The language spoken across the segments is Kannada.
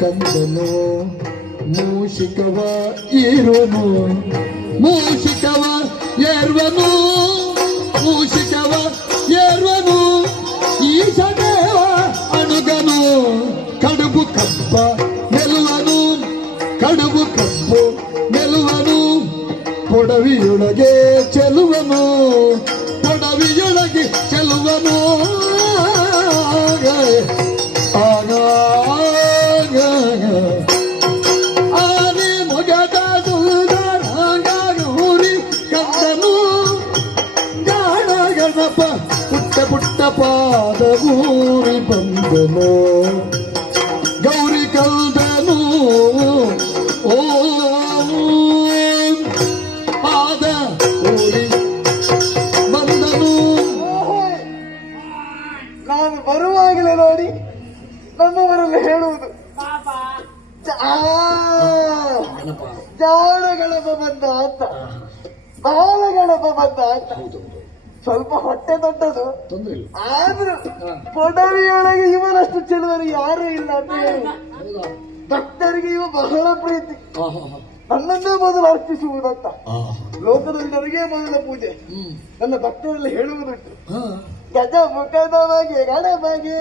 ಕಂದನು ಮೂಷಿಕವ ಏರುವನು ಮೂಷಿಕವ ಏರ್ವನು ಮೂಷಿಕವ ಏರ್ವನು ಈಶದೇವ ಅಣುಗನು ಕಡುಬು ಕಬ್ಬ ಮೆಲುವನು ಕಡುಬು ಕಬ್ಬು ಮೆಲುವನು ಪೊಡವಿಯೊಳಗೆ ಚೆಲುವನು ಪೊಡವಿಯೊಳಗೆ ಚೆಲುವನು ಪುಟ್ಟ ಪುಟ್ಟ ಪಾದಗೂರಿ ಬಂದನು. ಗೌರಿ ಕಲ್ದನು ಓ ಪಾದ ಊರಿ ಬಂದನು. ನಾನು ಬರುವಾಗಲೇ ನೋಡಿ ನಮ್ಮವರೆಲ್ಲ ಹೇಳುವುದು. ಬಂದ ಅಂತ. ಬಾಲಗಳ ಬಂದ ಅಂತ. ಸ್ವಲ್ಪ ಹೊಟ್ಟೆ ದೊಡ್ಡದು. ತೊಂದ್ರೆ ಇಲ್ಲ. ಆದ್ರೂ ಕೊಡವಿಯೊಳಗೆ ಇವನಷ್ಟು ಚೆಲುವರು ಯಾರು ಇಲ್ಲ ಅಂತ ಹೇಳಿ. ಭಕ್ತರಿಗೆ ಇವ ಬಹಳ ಪ್ರೀತಿ. ನನ್ನನ್ನೇ ಮೊದಲು ಅರ್ಪಿಸುವುದಂತ ಲೋಕದಲ್ಲಿ ನನಗೇ ಮೊದಲ ಪೂಜೆ. ನನ್ನ ಭಕ್ತರೆಲ್ಲ ಹೇಳುವುದುಂಟು. ಹಾ. ಗಜ ಮುಖದ ಬಗೆ ಗಣಬಗೆ ಬಗೆ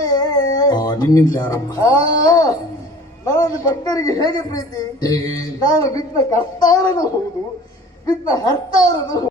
ನನ್ನ ಭಕ್ತರಿಗೆ ಹೇಗೆ ಪ್ರೀತಿ? ನಾನು ಬಿದ್ದ ಕರ್ತಾರನು ಹೌದು ಬಿದ್ದ ಹರ್ತಾರನು